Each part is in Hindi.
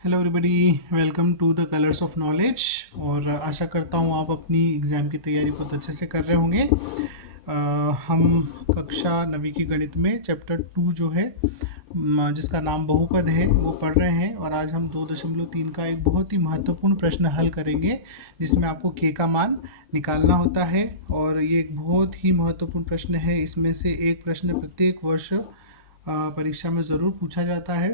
Hello everybody, welcome to the colours of knowledge. और आशा करता हूँ आप अपनी एग्ज़ाम की तैयारी बहुत अच्छे से कर रहे होंगे। हम कक्षा नवीं की गणित में चैप्टर 2 जो है जिसका नाम बहुपद है वो पढ़ रहे हैं। और आज हम 2.3 का एक बहुत ही महत्वपूर्ण प्रश्न हल करेंगे जिसमें आपको के का मान निकालना होता है। और ये एक बहुत ही महत्वपूर्ण प्रश्न है। इसमें से एक प्रश्न प्रत्येक वर्ष परीक्षा में ज़रूर पूछा जाता है।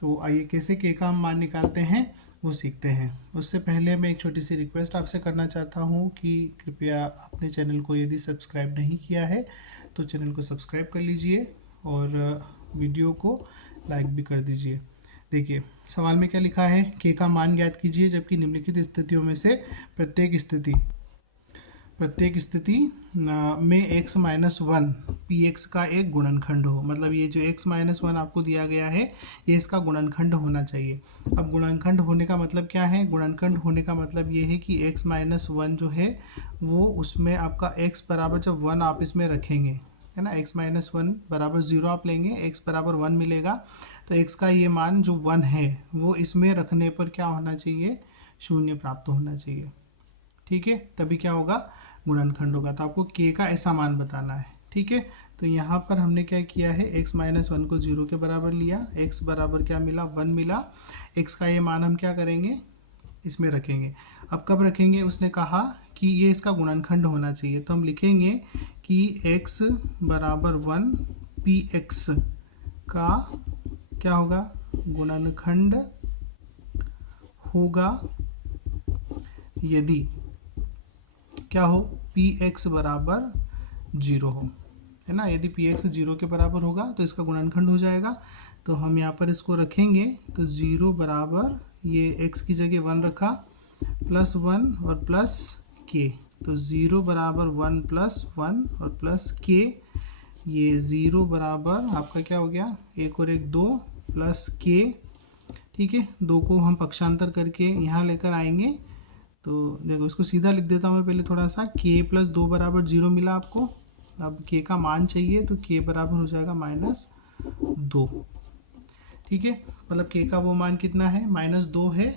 तो आइए कैसे के का हम मान निकालते हैं वो सीखते हैं। उससे पहले मैं एक छोटी सी रिक्वेस्ट आपसे करना चाहता हूँ कि कृपया अपने चैनल को यदि सब्सक्राइब नहीं किया है तो चैनल को सब्सक्राइब कर लीजिए और वीडियो को लाइक भी कर दीजिए। देखिए सवाल में क्या लिखा है, के का मान ज्ञात कीजिए जबकि निम्नलिखित स्थितियों में से प्रत्येक स्थिति में x minus one P x का एक गुणनखंड हो। मतलब ये जो x माइनस वन आपको दिया गया है ये इसका गुणनखंड होना चाहिए। अब गुणनखंड होने का मतलब क्या है? गुणनखंड होने का मतलब ये है कि x माइनस वन जो है वो उसमें आपका x बराबर जब वन आप इसमें रखेंगे, है ना, x माइनस वन बराबर ज़ीरो आप लेंगे, x बराबर वन मिलेगा। तो x का ये मान जो वन है वो इसमें रखने पर क्या होना चाहिए? शून्य प्राप्त होना चाहिए। ठीक है, तभी क्या होगा? गुणनखंड होगा। तो आपको के का ऐसा मान बताना है। ठीक है, तो यहाँ पर हमने क्या किया है, x माइनस वन को जीरो के बराबर लिया, x बराबर क्या मिला? वन मिला। x का ये मान हम क्या करेंगे? इसमें रखेंगे। अब कब रखेंगे? उसने कहा कि ये इसका गुणनखंड होना चाहिए। तो हम लिखेंगे कि x बराबर वन पी एक्स का क्या होगा? गुणनखंड होगा यदि क्या हो? पी एक्स बराबर जीरो हो, है ना। यदि पी एक्स जीरो के बराबर होगा तो इसका गुणनखंड हो जाएगा। तो हम यहाँ पर इसको रखेंगे तो जीरो बराबर ये एक्स की जगह वन रखा, प्लस वन और प्लस के। तो ज़ीरो बराबर वन प्लस वन और प्लस के। ये ज़ीरो बराबर आपका क्या हो गया? एक और एक दो प्लस के। ठीक है, दो को हम पक्षांतर करके यहाँ लेकर आएंगे। तो देखो इसको सीधा लिख देता हूँ मैं पहले थोड़ा सा। के प्लस दो बराबर जीरो मिला आपको। अब के का मान चाहिए तो के बराबर हो जाएगा माइनस दो। ठीक है, मतलब के का वो मान कितना है? माइनस दो है,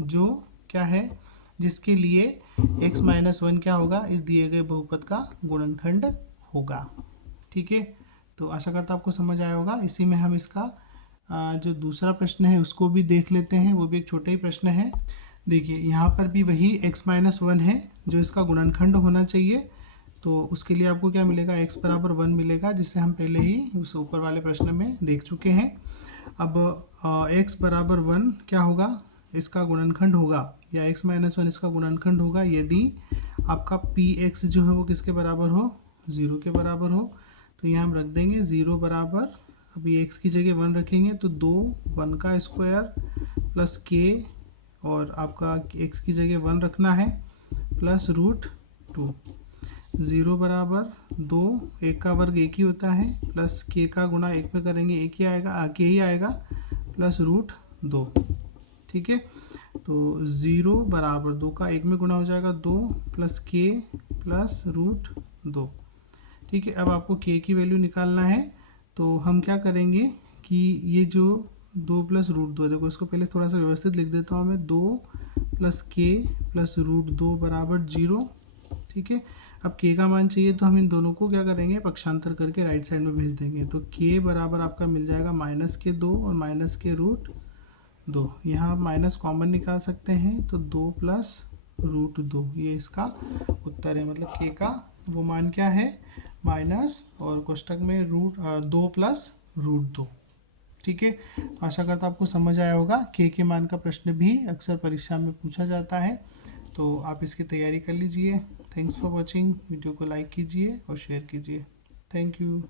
जो क्या है? जिसके लिए x माइनस वन क्या होगा? इस दिए गए बहुपद का गुणनखंड होगा। ठीक है, तो आशा करता आपको समझ आया होगा। इसी में हम इसका जो दूसरा प्रश्न है उसको भी देख लेते हैं। वो भी एक छोटा ही प्रश्न है। देखिए यहाँ पर भी वही x माइनस वन है जो इसका गुणनखंड होना चाहिए। तो उसके लिए आपको क्या मिलेगा? x बराबर वन मिलेगा, जिससे हम पहले ही उस ऊपर वाले प्रश्न में देख चुके हैं। अब x बराबर वन क्या होगा? इसका गुणनखंड होगा, या x माइनस वन इसका गुणनखंड होगा यदि आपका पी एक्स जो है वो किसके बराबर हो? ज़ीरो के बराबर हो। तो यहाँ हम रख देंगे ज़ीरो बराबर, अब ये x की जगह वन रखेंगे तो दो वन का स्क्वायर प्लस के, और आपका x की जगह वन रखना है, प्लस रूट टू। ज़ीरो बराबर दो, एक का वर्ग एक ही होता है, प्लस के का गुणा एक में करेंगे एक ही आएगा, के ही आएगा, प्लस रूट दो। ठीक है, तो ज़ीरो बराबर दो का एक में गुणा हो जाएगा दो, प्लस के प्लस रूट दो। ठीक है, अब आपको के की वैल्यू निकालना है। तो हम क्या करेंगे कि ये जो दो प्लस रूट दो, देखो इसको पहले थोड़ा सा व्यवस्थित लिख देता हूँ मैं। दो प्लस के प्लस रूट दो बराबर जीरो। ठीक है, अब के का मान चाहिए तो हम इन दोनों को क्या करेंगे? पक्षांतर करके राइट साइड में भेज देंगे। तो के बराबर आपका मिल जाएगा माइनस के दो और माइनस के रूट दो। यहाँ आप माइनस कॉमन निकाल सकते हैं, तो दो प्लस रूट दो, ये इसका उत्तर है। मतलब के का वो मान क्या है? माइनस और कोष्टक में रूट दो प्लस रूट दो। ठीक है, तो आशा करता आपको समझ आया होगा। के मान का प्रश्न भी अक्सर परीक्षा में पूछा जाता है, तो आप इसकी तैयारी कर लीजिए। Thanks for watching. वीडियो को लाइक कीजिए और शेयर कीजिए। Thank you.